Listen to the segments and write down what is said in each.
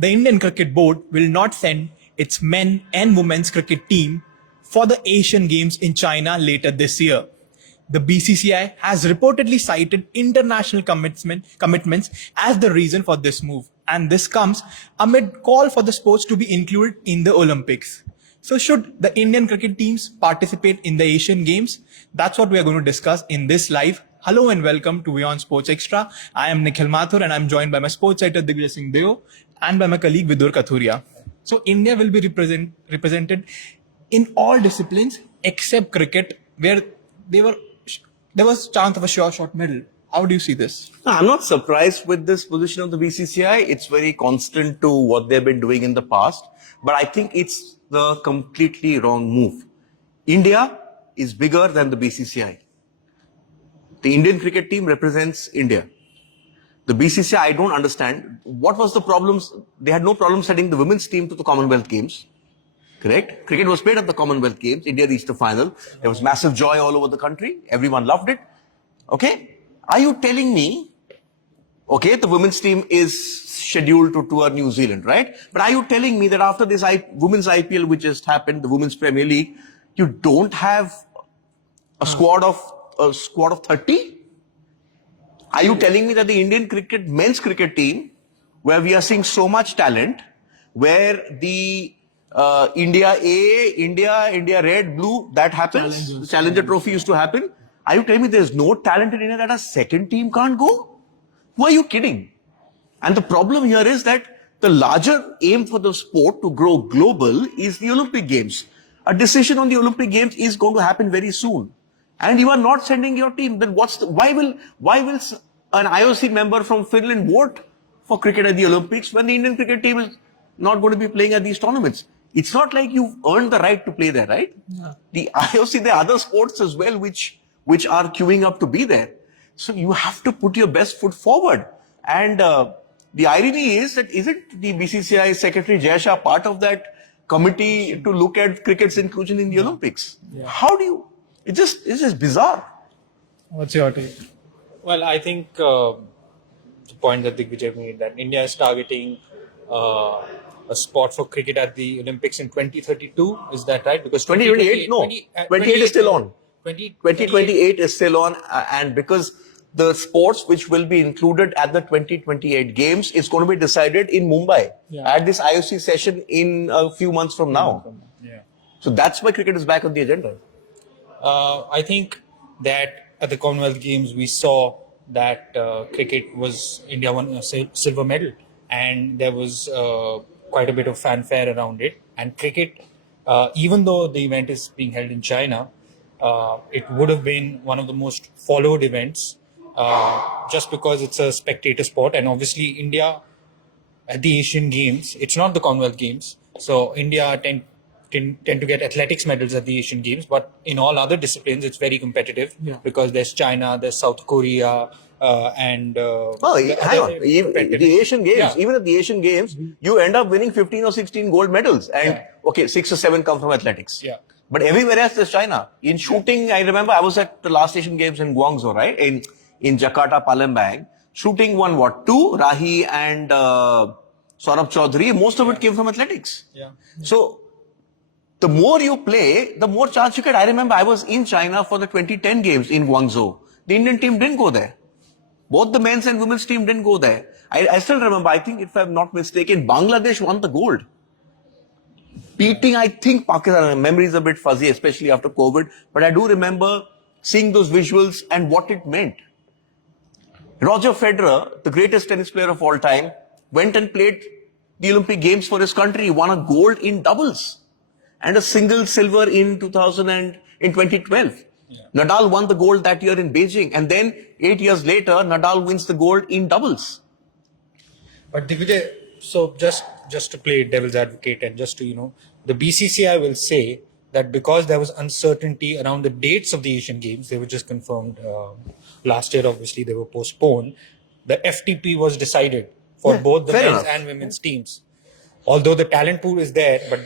the Indian Cricket Board will not send its men and women's cricket team for the Asian Games in China later this year. The BCCI has reportedly cited international commitments as the reason for this move, and this comes amid call for the sports to be included in the Olympics. So should the Indian cricket teams participate in the Asian Games? That's what we are going to discuss in this live. Hello and welcome to WION Sports Extra. I am Nikhil Mathur and I'm joined by my sports editor Digvijay Singh Deo and by my colleague Vidur Kathuria. So India will be represented in all disciplines except cricket, where there was chance of a short medal. How do you see this? I'm not surprised with this position of the BCCI. It's very constant to what they've been doing in the past. But I think it's the completely wrong move. India is bigger than the BCCI. The Indian cricket team represents India. The BCCI, I don't understand. What was the problems? They had no problem sending the women's team to the Commonwealth Games. Correct? Cricket was played at the Commonwealth Games. India reached the final. There was massive joy all over the country. Everyone loved it. Okay? Are you telling me, okay, the women's team is scheduled to tour New Zealand, right? But are you telling me that after this women's IPL which just happened, the Women's Premier League, you don't have a squad of 30? Are you telling me that the Indian men's cricket team, where we are seeing so much talent, where the India A, India Red, Blue, that happens. Challenger Trophy used to happen. Are you telling me there's no talent in India that a second team can't go? Who are you kidding? And the problem here is that the larger aim for the sport to grow global is the Olympic Games. A decision on the Olympic Games is going to happen very soon. And you are not sending your team. Then why will an IOC member from Finland vote for cricket at the Olympics when the Indian cricket team is not going to be playing at these tournaments? It's not like you've earned the right to play there, right? Yeah. The IOC, there are other sports as well which are queuing up to be there. So you have to put your best foot forward. And the irony is that isn't the BCCI Secretary Jay Shah part of that committee to look at cricket's inclusion in the Olympics? Yeah. How do you? It's just bizarre. What's your take? Well, I think the point that Digvijay made, that India is targeting a spot for cricket at the Olympics in 2032. Is that right? Because 2028, no. 28 is still on. 2028 is still on. And because the sports which will be included at the 2028 Games is going to be decided in Mumbai at this IOC session in a few months from now. Yeah. So that's why cricket is back on the agenda. I think that at the Commonwealth Games, we saw that India won a silver medal, and there was quite a bit of fanfare around it. And cricket, even though the event is being held in China, it would have been one of the most followed events just because it's a spectator sport. And obviously, India at the Asian Games, it's not the Commonwealth Games, so India tend to get athletics medals at the Asian Games, but in all other disciplines, it's very competitive because there's China, there's South Korea, and hang on. The Asian Games, even at the Asian Games, you end up winning 15 or 16 gold medals, and 6 or 7 come from athletics. Yeah. But everywhere else there's China. In shooting, I remember I was at the last Asian Games in Guangzhou, right? In Jakarta, Palembang. Shooting won 2, Rahi and Saurabh Chaudhary. Most of it came from athletics. Yeah. So the more you play, the more chance you get. I remember I was in China for the 2010 Games in Guangzhou. The Indian team didn't go there. Both the men's and women's team didn't go there. I still remember, I think if I'm not mistaken, Bangladesh won the gold. Beating, I think, Pakistan. Memory is a bit fuzzy, especially after COVID. But I do remember seeing those visuals and what it meant. Roger Federer, the greatest tennis player of all time, went and played the Olympic Games for his country. He won a gold in doubles and a single silver in 2012. Yeah. Nadal won the gold that year in Beijing, and then 8 years later, Nadal wins the gold in doubles. But Digvijay, so just to play devil's advocate, and just to, the BCCI will say that because there was uncertainty around the dates of the Asian Games, they were just confirmed last year, obviously they were postponed. The FTP was decided for both the men's and women's teams. Although the talent pool is there, but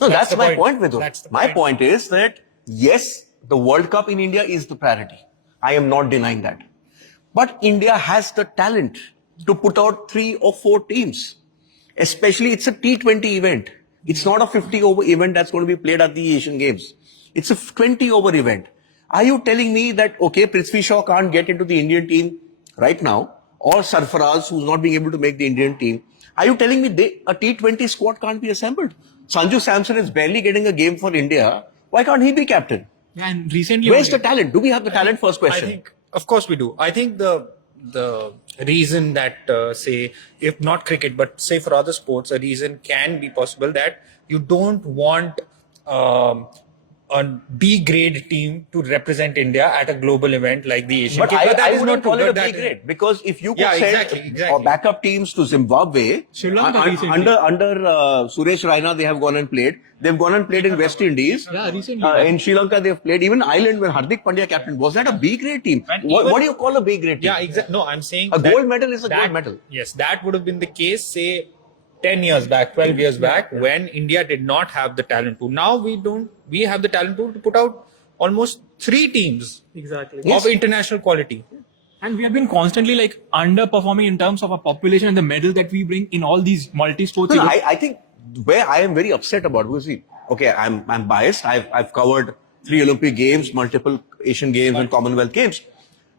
that's my point, Vidur. My point is that, yes, the World Cup in India is the priority. I am not denying that. But India has the talent to put out 3 or 4 teams. Especially, it's a T20 event. It's not a 50 over event that's going to be played at the Asian Games. It's a 20 over event. Are you telling me that, okay, Prithvi Shaw can't get into the Indian team right now, or Sarfaraz, who's not being able to make the Indian team? Are you telling me a T20 squad can't be assembled? Sanju Samson is barely getting a game for India. Why can't he be captain? And recently, Where's the talent? Do we have the talent? First question. I think, of course, we do. I think the reason that say, if not cricket, but say for other sports, a reason can be possible that you don't want a B grade team to represent India at a global event like the Asian But Games. I is wouldn't call it a that B grade, because if you could Yeah, send exactly. backup teams to Zimbabwe, Sri Lanka recently. under Suresh Raina, they have gone and played. They've gone and played in West Indies. Yeah, recently. In Sri Lanka, they've played. Even Ireland, when Hardik Pandya captain, was that a B grade team? And What do you call a B grade team? Yeah, exactly. No, I'm saying A that- gold medal is a that- gold medal. Yes, that would have been the case, say, 10 years back, 12 years back, when India did not have the talent pool. Now we have the talent pool to put out almost 3 teams Exactly. of international quality. And we have been constantly like underperforming in terms of our population and the medal that we bring in all these multi-sports. No, events. I think where I am very upset about, because see, okay, I'm biased. I've covered 3 Olympic Games, multiple Asian Games, and Commonwealth Games.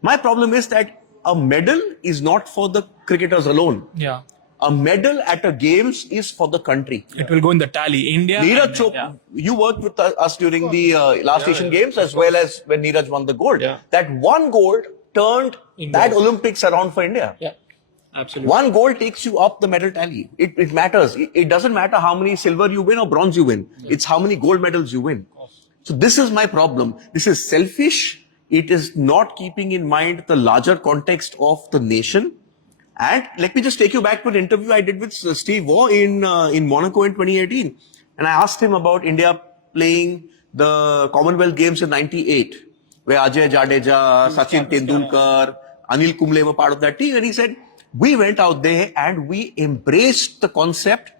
My problem is that a medal is not for the cricketers alone. Yeah. A medal at a games is for the country. It will go in the tally. India. Neeraj and- Chopra, yeah. you worked with us during the last Asian Games, as well as when Neeraj won the gold. Yeah. That one gold turned India. that Olympics around for India. Yeah. Absolutely. One gold takes you up the medal tally. It matters. It doesn't matter how many silver you win or bronze you win. It's how many gold medals you win. So this is my problem. This is selfish. It is not keeping in mind the larger context of the nation. And let me just take you back to an interview I did with Steve Waugh in Monaco in 2018. And I asked him about India playing the Commonwealth Games in 98, where Ajay Jadeja, Sachin Tendulkar, Anil Kumble were part of that team. And he said, we went out there and we embraced the concept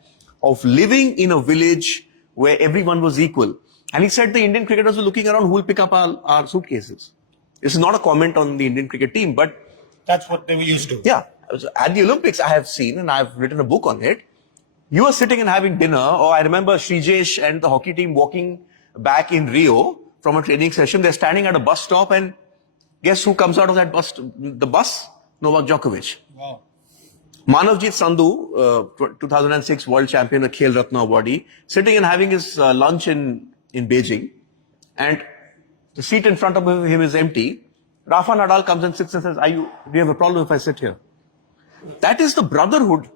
of living in a village where everyone was equal. And he said the Indian cricketers were looking around, who will pick up our suitcases. This is not a comment on the Indian cricket team, but That's what they were used to. yeah, at the Olympics, I have seen, and I've written a book on it. You are sitting and having dinner, or I remember Srijesh and the hockey team walking back in Rio from a training session. They're standing at a bus stop, and guess who comes out of that bus? The bus? Novak Djokovic. Wow. Manavjit Sandhu, 2006 world champion, a Khel Ratna awardee, sitting and having his lunch in Beijing, and the seat in front of him is empty. Rafa Nadal comes and sits and says, do you have a problem if I sit here? That is the brotherhood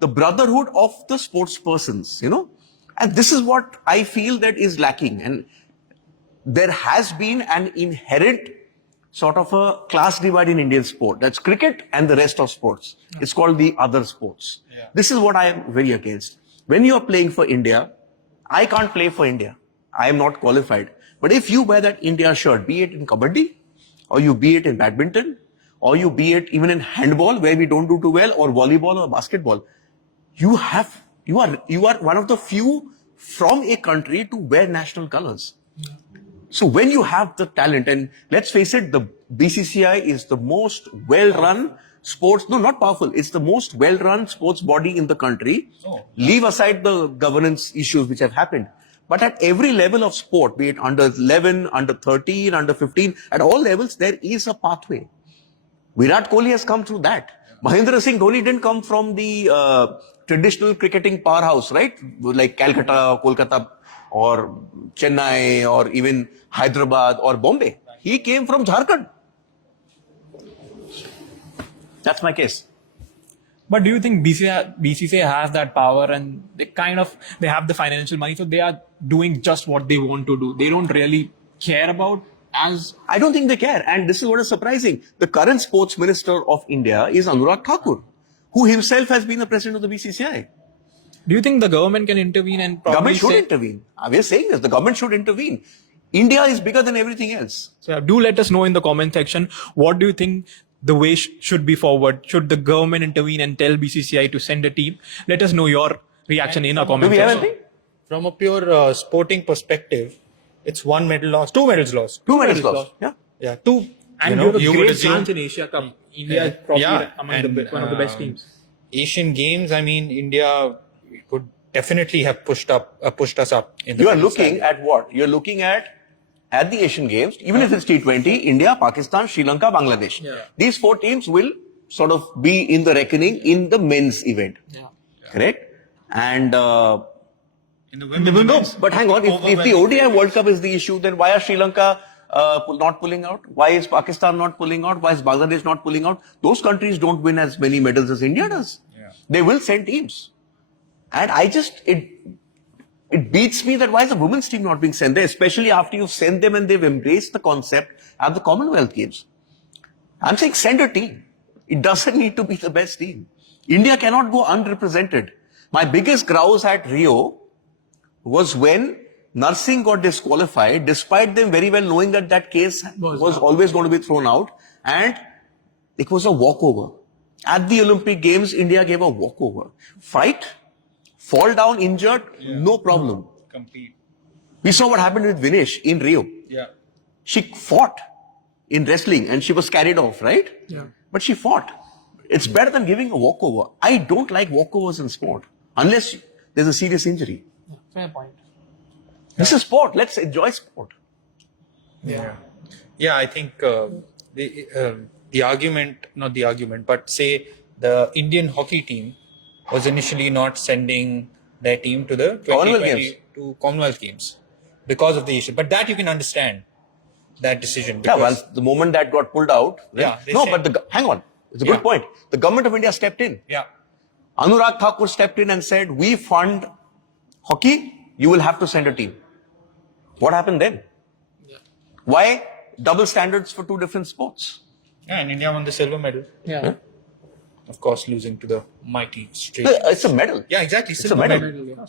of the sports persons, you know. And this is what I feel that is lacking. And there has been an inherent sort of a class divide in Indian sport. That's cricket and the rest of sports. It's called the other sports. Yeah. This is what I am very against. When you are playing for India, I can't play for India. I am not qualified. But if you wear that India shirt, be it in kabaddi, or you be it in badminton, or you be it even in handball, where we don't do too well, or volleyball or basketball, you are one of the few from a country to wear national colors. So when you have the talent, and let's face it, the BCCI is the most well-run sports, no, not powerful, it's the most well-run sports body in the country. Leave aside the governance issues which have happened. But at every level of sport, be it under 11, under 13, under 15, at all levels, there is a pathway. Virat Kohli has come through that. Mahendra Singh Dhoni didn't come from the traditional cricketing powerhouse, right? Like Calcutta, Kolkata, or Chennai, or even Hyderabad or Bombay. He came from Jharkhand. That's my case. But do you think BCCI has that power, and they have the financial money, so they are doing just what they want to do? They don't really care about as... I don't think they care. And this is what is surprising. The current sports minister of India is Anurag Thakur, who himself has been the president of the BCCI. Do you think the government can intervene and probably Government should say... intervene. We are saying this. The government should intervene. India is bigger than everything else. So do let us know in the comment section, what do you think the way should be forward? Should the government intervene and tell BCCI to send a team? Let us know your reaction in our Do comment we have section. anything? From a pure sporting perspective, it's 1 medal lost, 2 medals lost. 2 medals lost. Yeah. Yeah, 2. And you you have a would great assume chance in Asia Cup. India is probably Yeah, among and, one of the best teams. Asian Games, I mean, India it would definitely have pushed us up in the You are medal looking tally. at what? You're looking at the Asian Games, even if it's T20, India, Pakistan, Sri Lanka, Bangladesh. These 4 teams will sort of be in the reckoning in the men's event. Correct? And In the women's. but hang on, if the ODI World Cup is the issue, then why are Sri Lanka not pulling out? Why is Pakistan not pulling out? Why is Bangladesh not pulling out? Those countries don't win as many medals as India does. They will send teams. And it beats me that why is the women's team not being sent there, especially after you've sent them and they've embraced the concept at the Commonwealth Games. I'm saying send a team. It doesn't need to be the best team. India cannot go unrepresented. My biggest grouse at Rio was when Nursing got disqualified, despite them very well knowing that that case was always going to be thrown out, and it was a walkover. At the Olympic Games, India gave a walkover. Fight, fall down injured, no problem. Compete. We saw what happened with Vinesh in Rio. Yeah. She fought in wrestling and she was carried off, right? Yeah. But she fought. It's better than giving a walkover. I don't like walkovers in sport unless there's a serious injury. Fair point. This is sport. Let's enjoy sport. Yeah, I think the argument, not the argument, but say the Indian hockey team was initially not sending their team to the Commonwealth 2020 Games. to Commonwealth Games because of the issue. But that you can understand, that decision. Yeah, Because, once the moment that got pulled out. Yeah, they No, said- but hang on. It's a good point. The government of India stepped in. yeah, Anurag Thakur stepped in and said, we fund hockey, you will have to send a team. What happened then? Why double standards for 2 different sports? yeah, and India won the silver medal. Yeah. Of course, losing to the mighty straight. It's a medal. Yeah, exactly. It's a Silver medal.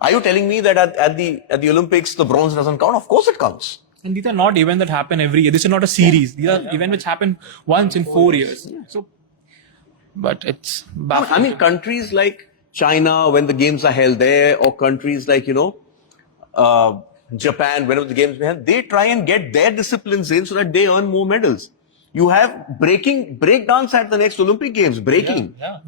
Are you telling me that at the Olympics, the bronze doesn't count? Of course it counts. And these are not events that happen every year. This is not a series. These are events which happen once in 4 years. So, but it's baffling. I mean, countries like China, when the games are held there, or countries like, Japan, whenever the games are held, they try and get their disciplines in so that they earn more medals. You have breakdance at the next Olympic Games, breaking. Yeah.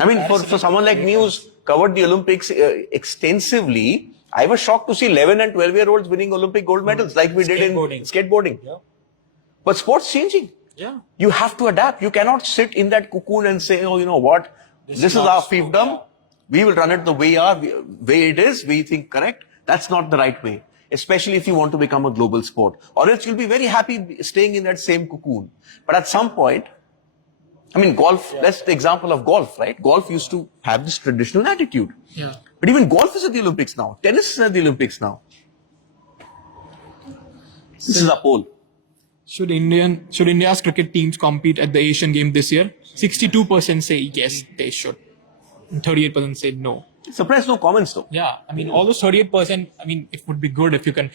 I mean, for someone like me who's covered the Olympics extensively, I was shocked to see 11 and 12-year-olds winning Olympic gold medals like we did in skateboarding. Yeah. But sports changing. Yeah. You have to adapt. You cannot sit in that cocoon and say, oh, you know what? This is our fiefdom. We will run it the way it is. We think correct. That's not the right way. Especially if you want to become a global sport. Or else you'll be very happy staying in that same cocoon. But at some point, I mean, golf, that's the example of golf, right? Golf used to have this traditional attitude. Yeah. But even golf is at the Olympics now. Tennis is at the Olympics now. This is a poll. Should India's cricket teams compete at the Asian Games this year? 62% say yes, they should. And 38% say no. Surprise, no comments though. Yeah, I mean, all those 38%, I mean, it would be good if you can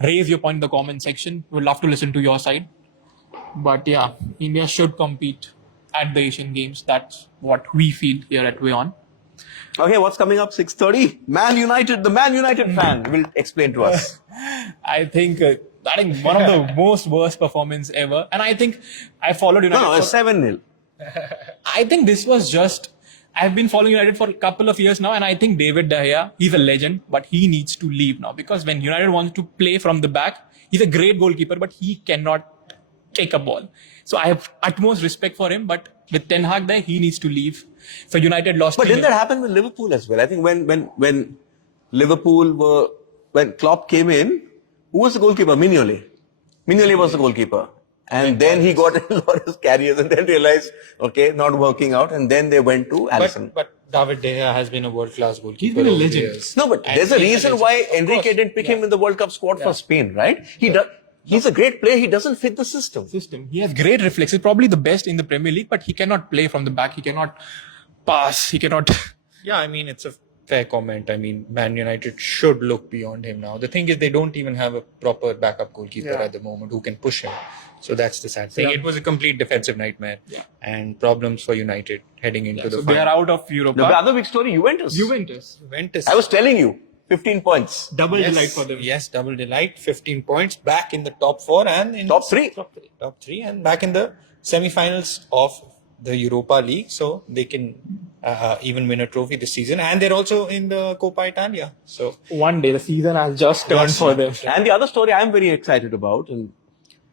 raise your point in the comment section. We'd love to listen to your side. But yeah, India should compete at the Asian Games. That's what we feel here at WION. Okay, what's coming up? 6:30. The Man United fan will explain to us. I think one of the most worst performance ever. And I think I followed United. No, 7-0. I think this was just, I've been following United for a couple of years now, and I think David De Gea, he's a legend, but he needs to leave now because when United wants to play from the back, he's a great goalkeeper, but he cannot take a ball. So I have utmost respect for him, but with Ten Hag there, he needs to leave. So United lost. But didn't that happen with Liverpool as well? I think when Liverpool when Klopp came in, who was the goalkeeper? Mignolet. Mignolet was the goalkeeper. And then he got in Loris carriers and then realized, okay, not working out. And then they went to Alisson. But David De Gea has been a world-class goalkeeper. He's been a over the legend. years. No, but And there's a he's reason legend. why Of Enrique course. didn't pick him in the World Cup squad for Spain, right? He's a great player. He doesn't fit the system. He has great reflexes, probably the best in the Premier League, but he cannot play from the back. He cannot pass. He cannot. Yeah, I mean, it's a fair comment. I mean, Man United should look beyond him now. The thing is, they don't even have a proper backup goalkeeper at the moment who can push him. So that's the sad thing. It was a complete defensive nightmare and problems for United heading into the So they final. are out of Europe. The other big story, Juventus. Juventus. I was telling you, 15 points. Double delight for them. Yes, double delight. 15 points, back in the top 4 and in Top three. Top three, and back in the semi-finals of the Europa League. So they can even win a trophy this season. And they're also in the Coppa Italia. So One day, the season has just turned for them. And the other story I'm very excited about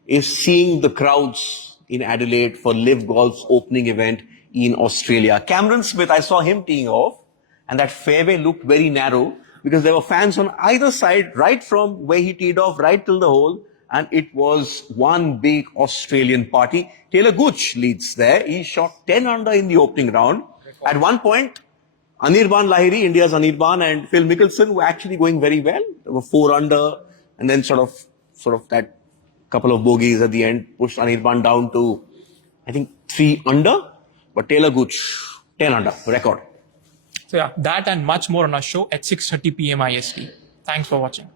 is seeing the crowds in Adelaide for Live Golf's opening event in Australia. Cameron Smith, I saw him teeing off, and that fairway looked very narrow because there were fans on either side, right from where he teed off, right till the hole, and it was one big Australian party. Taylor Gooch leads there. He shot 10 under in the opening round. At one point, Anirban Lahiri, India's Anirban, and Phil Mickelson were actually going very well. They were 4 under, and then sort of that couple of bogeys at the end pushed Anirban down to, I think, 3 under. But Taylor Gooch, 10 under, record. So yeah, that and much more on our show at 6:30 p.m. IST. Thanks for watching.